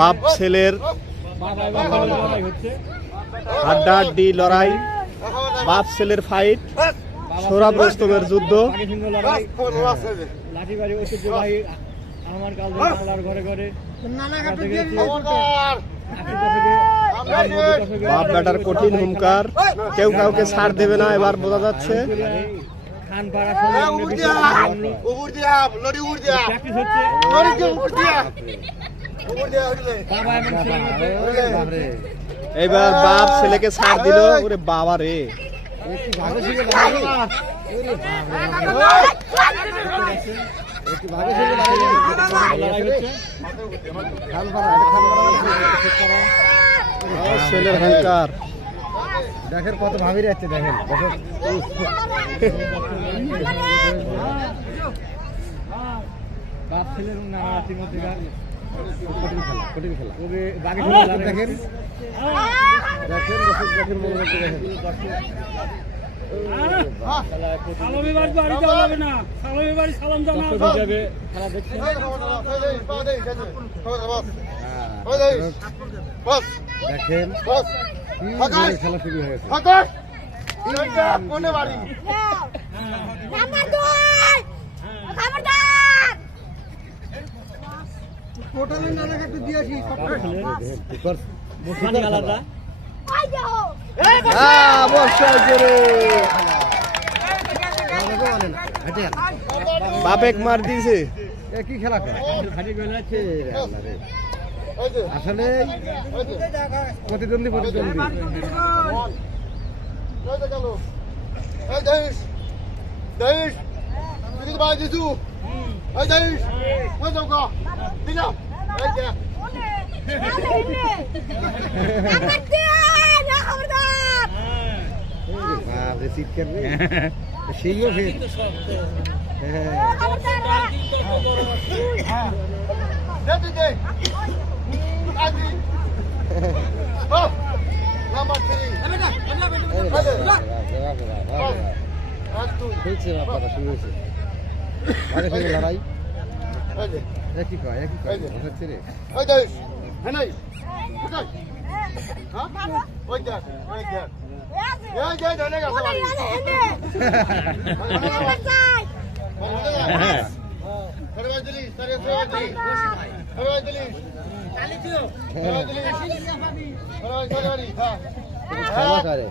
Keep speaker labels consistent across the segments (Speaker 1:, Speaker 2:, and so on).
Speaker 1: বাপ ছেলের হাড্ডাহাড্ডি লড়াই, বাপ ছেলের ফাইট সৌরভ রস্তমের যুদ্ধ। বাপ কঠিন হুমকার কেউ কাউকে ছাড় দেবে না, এবার বোঝা যাচ্ছে। এবার বাপ ছেলেকে ছাড় দিল। ওরে বাবা রে। ছেলের
Speaker 2: দেখেন কত ভাবি যাচ্ছে দেখেন।
Speaker 3: বাপ ছেলের নানাটির
Speaker 2: দেখেন। দেখেন দেখেন দেখেন হচ্ছে দেখেন
Speaker 4: সালামি বাড়ি বাড়িতে হবে না সালামি বাড়ি সালাম জানা
Speaker 3: দর্শক হিসাবে খেলা
Speaker 2: শুরু হয়েছে
Speaker 5: ফাঁকা বাড়ি
Speaker 1: বাপেক মার দিয়েছে।
Speaker 2: এ কি খেলা আসলে প্রতিদ্বন্দ্বী প্রতিদ্বন্দ্বী।
Speaker 5: ওই যে গেল দেশ দেশ তুই তো বাড়ি
Speaker 2: সেইও ফের হ্যাঁ হয়েছে। আপনারা লড়াই। একই কয় একই কয় হচ্ছে রে।
Speaker 5: ওই দেশ হ্যাঁ নাই হ্যাঁ ওই দেখ ওই দেখ
Speaker 2: হায়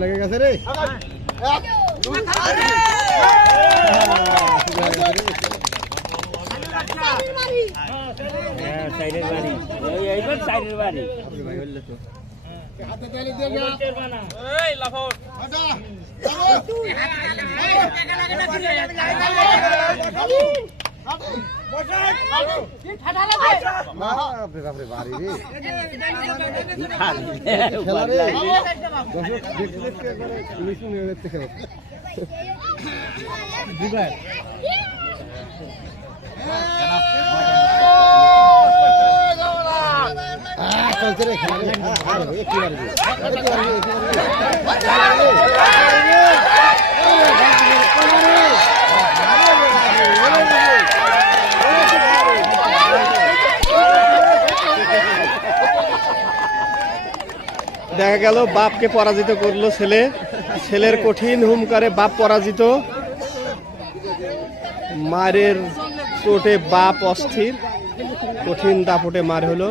Speaker 2: লেগে গেছে রে
Speaker 4: সাইডের বাড়ি এই এইবার সাইডের বাড়ি
Speaker 2: দেখতে একবারে চলছে রে খেলা রে। আহ, আহ, একই বাড়ি রে একই বাড়ি রে একই বাড়ি রে
Speaker 1: দেখা গেল, বাপকে পরাজিত করল ছেলে। ছেলের কঠিন হুমকারে বাপ পরাজিত। মারের চোটে বাপ অস্থির। কঠিন দাপটে মার হলো।